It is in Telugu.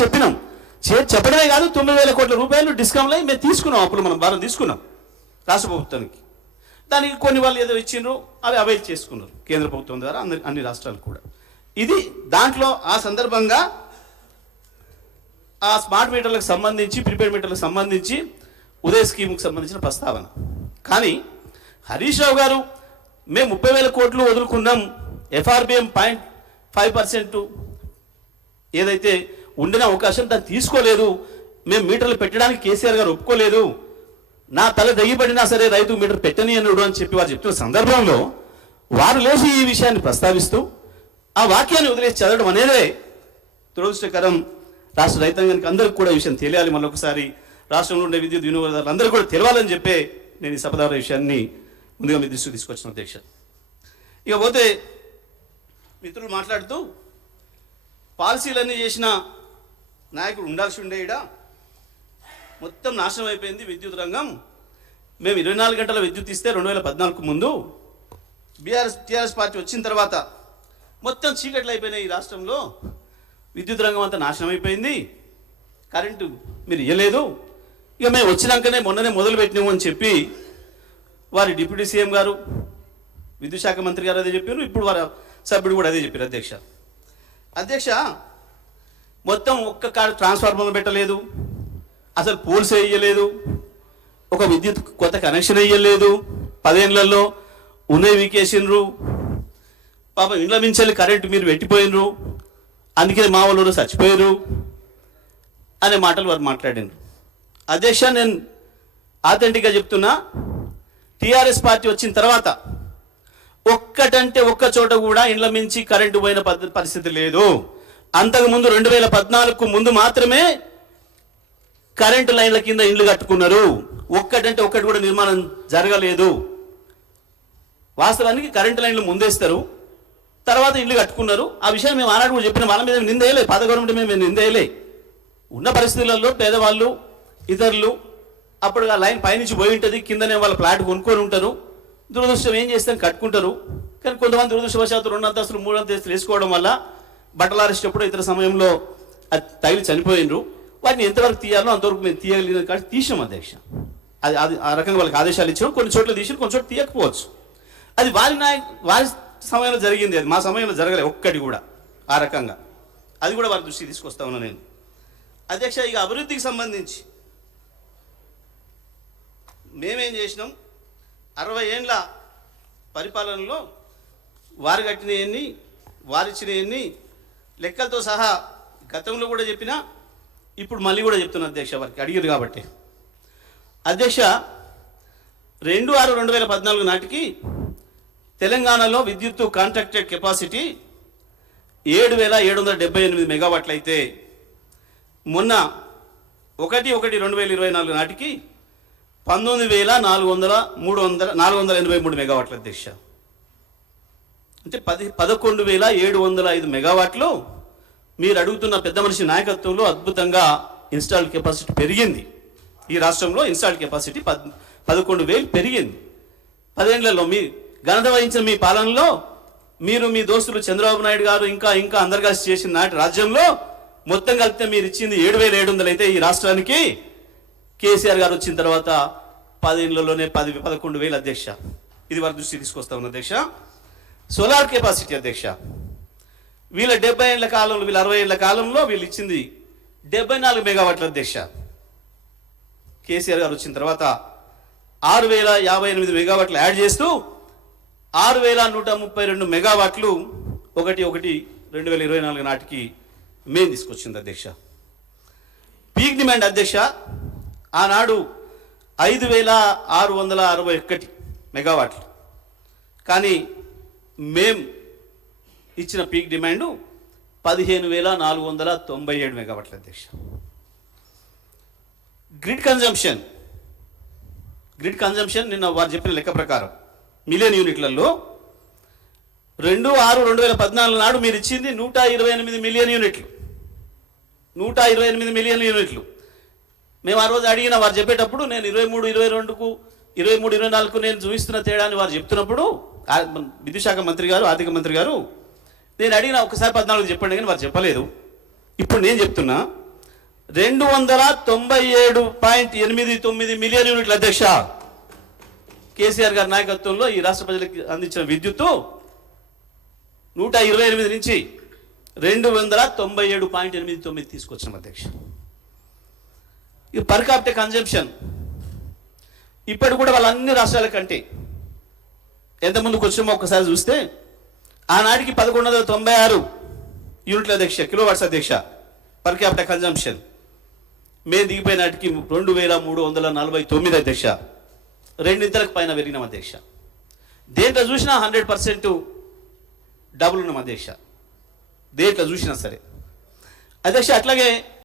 చెప్పినాం. చెప్పడమే కాదు 9,000 కోట్ల రూపాయలు డిస్కౌంట్లో మేము తీసుకున్నాం, అప్పుడు మనం భారం తీసుకున్నాం రాష్ట్ర ప్రభుత్వానికి. దానికి కొన్ని వాళ్ళు ఏదో ఇచ్చిండ్రు, అవి అవైల్ చేసుకున్నారు కేంద్ర ప్రభుత్వం ద్వారా అన్ని రాష్ట్రాలు కూడా. ఇది దాంట్లో ఆ సందర్భంగా ఆ స్మార్ట్ మీటర్లకు సంబంధించి, ప్రీపెయిడ్ మీటర్లకు సంబంధించి ఉదయ్ స్కీమ్కి సంబంధించిన ప్రస్తావన. కానీ హరీష్ రావు గారు మేము 30,000 కోట్లు వదులుకున్నాం, FRBM 0.5% ఏదైతే ఉండిన అవకాశం దాన్ని తీసుకోలేదు, మేము మీటర్లు పెట్టడానికి కేసీఆర్ గారు ఒప్పుకోలేదు, నా తల దయ్యపడినా సరే రైతు మీటర్ పెట్టని అన్నాడు అని చెప్పి వారు చెప్తున్న సందర్భంలో వారు లేచి ఈ విషయాన్ని ప్రస్తావిస్తూ ఆ వాక్యాన్ని వదిలేసి చదవడం అనేదే దురదృష్టకరం. రాష్ట్ర రైతాంగానికి అందరికీ కూడా ఈ విషయం తెలియాలి. మళ్ళొకసారి రాష్ట్రంలో ఉండే విద్యుత్ వినియోగదారులు అందరూ కూడా తెలియాలని చెప్పే నేను ఈ సభ ద్వారా విషయాన్ని ముందుగా మీ దృష్టికి తీసుకొచ్చిన అధ్యక్ష. ఇక పోతే మిత్రులు మాట్లాడుతూ పాలసీలన్నీ చేసిన నాయకుడు ఉండాల్సి ఉండే ఈడ మొత్తం నాశనం అయిపోయింది విద్యుత్ రంగం. మేము 24 గంటల విద్యుత్ ఇస్తే 2014 ముందు టీఆర్ఎస్ పార్టీ వచ్చిన తర్వాత మొత్తం చీకట్లు అయిపోయినాయి ఈ రాష్ట్రంలో, విద్యుత్ రంగం అంతా నాశనం అయిపోయింది, కరెంటు మీరు ఇవ్వలేదు, ఇక మేము వచ్చినాకనే మొన్ననే మొదలు పెట్టినాము అని చెప్పి వారి డిప్యూటీ సీఎం గారు, విద్యుత్ శాఖ మంత్రి గారు అదే చెప్పారు, ఇప్పుడు వారి సభ్యుడు కూడా అదే చెప్పారు. అధ్యక్ష మొత్తం ఒక్క కాడ ట్రాన్స్ఫార్మర్ పెట్టలేదు, అసలు పోల్స్ వేయలేదు, ఒక విద్యుత్ కొత్త కనెక్షన్ వేయలేదు, 10 ఏళ్లలో ఉన్నాయి వీకేసిన్రు, పాప ఇండ్ల మించాలి కరెంటు మీరు పెట్టిపోయినరు, అందుకని మా వాళ్ళు చచ్చిపోయారు అనే మాటలు వారు మాట్లాడారు. అధ్యక్ష నేను ఆథెంటిక్గా చెప్తున్నా, టీఆర్ఎస్ పార్టీ వచ్చిన తర్వాత ఒక్కటంటే ఒక్క చోట కూడా ఇండ్ల మించి కరెంటు పోయిన పరిస్థితి లేదు. అంతకుముందు 2014కు ముందు మాత్రమే కరెంటు లైన్ల కింద ఇండ్లు కట్టుకున్నారు, ఒక్కటంటే ఒక్కటి కూడా నిర్మాణం జరగలేదు. వాస్తవానికి కరెంటు లైన్లు ముందేస్తారు, తర్వాత ఇల్లు కట్టుకున్నారు. ఆ విషయం మేము ఆనాడు కూడా చెప్పిన, వాళ్ళ మీద నిందేయలే, పాత గవర్నమెంట్ మేము నిందేయలే. ఉన్న పరిస్థితులలో పేదవాళ్ళు ఇతరులు అప్పుడు ఆ లైన్ పైనుంచి పోయి ఉంటుంది, కిందనే వాళ్ళ ప్లాట్ కొనుక్కొని ఉంటారు, దురదృష్టం ఏం చేస్తాం కట్టుకుంటారు. కానీ కొంతమంది దురదృష్టవశాత్తు 2 అంతస్తులు 3 అంతస్తులు వేసుకోవడం వల్ల బట్టలు ఆరేసేటప్పుడు ఇతర సమయంలో అది తగిలి చనిపోయినరు. వాటిని ఎంతవరకు తీయాలో అంతవరకు మేము తీయగలిగిన కాబట్టి తీసాం అధ్యక్ష. అది ఆ రకంగా వాళ్ళకి ఆదేశాలు ఇచ్చాం, కొన్ని చోట్ల తీసి కొన్ని చోట్ల తీయకపోవచ్చు. అది వారి సమయంలో జరిగింది, అది మా సమయంలో జరగలే ఒక్కటి కూడా ఆ రకంగా. అది కూడా వారి దృష్టికి తీసుకొస్తా ఉన్నా నేను అధ్యక్ష. ఇక అభివృద్ధికి సంబంధించి మేమేం చేసినాం, 60 ఏండ్ల పరిపాలనలో వారు కట్టినవన్నీ వారిచ్చినవన్నీ లెక్కలతో సహా గతంలో కూడా చెప్పినా ఇప్పుడు మళ్ళీ కూడా చెప్తున్నా అధ్యక్ష, వారికి అడిగారు కాబట్టి. అధ్యక్ష 2/6/2014 నాటికి తెలంగాణలో విద్యుత్తు కాంట్రాక్టెడ్ కెపాసిటీ 7,778 మెగావాట్లు అయితే మొన్న 1/1/2024 నాటికి 19,483 మెగావాట్ల అధ్యక్ష. అంటే 11,705 మెగావాట్లు మీరు అడుగుతున్న పెద్ద మనిషి నాయకత్వంలో అద్భుతంగా ఇన్స్టాల్డ్ కెపాసిటీ పెరిగింది. ఈ రాష్ట్రంలో ఇన్స్టాల్డ్ కెపాసిటీ 11,000 పెరిగింది 10 ఏళ్లలో. మీ ఘనత వహించిన మీ పాలనలో మీరు మీ దోస్తులు చంద్రబాబు నాయుడు గారు ఇంకా అందరు కలిసి చేసిన నాటి రాజ్యంలో మొత్తం కలిపితే మీరు ఇచ్చింది 7,700 అయితే ఈ రాష్ట్రానికి కేసీఆర్ గారు వచ్చిన తర్వాత 10 ఏళ్లలోనే 11,000 అధ్యక్ష. ఇది వారి దృష్టి తీసుకొస్తా ఉన్న అధ్యక్ష. సోలార్ కెపాసిటీ అధ్యక్ష వీళ్ళ 70 ఏళ్ల కాలంలో, వీళ్ళ 60 ఏళ్ల కాలంలో వీళ్ళు ఇచ్చింది 74 మెగావాట్ల అధ్యక్ష. కేసీఆర్ గారు వచ్చిన తర్వాత 6,058 మెగావాట్లు యాడ్ చేస్తూ 6,132 మెగావాట్లు 1/1/2024 నాటికి మేము తీసుకొచ్చింది అధ్యక్ష. పీక్ డిమాండ్ అధ్యక్ష ఆనాడు 5,661 మెగావాట్లు, కానీ మేం ఇచ్చిన పీక్ డిమాండ్ 15,497 మెగావాట్ల అధ్యక్ష. గ్రిడ్ కన్జంప్షన్ నిన్న వారు చెప్పిన లెక్క ప్రకారం మిలియన్ యూనిట్లలో 2/6/2014 నాడు మీరు ఇచ్చింది 128 మిలియన్ యూనిట్లు. 128 మిలియన్ యూనిట్లు. మేము ఆ రోజు అడిగిన వారు చెప్పేటప్పుడు నేను 23-22కు 23-24కు నేను చూపిస్తున్న తేడాన్ని వారు చెప్తున్నప్పుడు విద్యుత్ శాఖ మంత్రి గారు, ఆర్థిక మంత్రి గారు నేను అడిగిన ఒకసారి 14 చెప్పండి కానీ వారు చెప్పలేదు. ఇప్పుడు నేను చెప్తున్నా 297.89 మిలియన్ యూనిట్ల అధ్యక్ష. కేసీఆర్ గారి నాయకత్వంలో ఈ రాష్ట్ర ప్రజలకు అందించిన విద్యుత్తు 128 నుంచి 297.89 తీసుకొచ్చాం అధ్యక్ష. ఈ పర్ క్యాపిటల్ కన్జంప్షన్ ఇప్పటి కూడా వాళ్ళ అన్ని రాష్ట్రాల కంటే ఎంత ముందుకు వచ్చామో ఒకసారి చూస్తే ఆనాటికి 1196 యూనిట్ల అధ్యక్ష, కిలోవాట్స్ అధ్యక్ష పర్ క్యాపిటల్ కన్జంప్షన్. మేము దిగిపోయిన నాటికి 2349 అధ్యక్ష. రెండింతలకు పైన పెరిగినాం అధ్యక్ష. దేంట్లో చూసినా 100% డబుల్ ఉన్నాం అధ్యక్ష, దేంట్లో చూసినా సరే అధ్యక్ష. అట్లాగే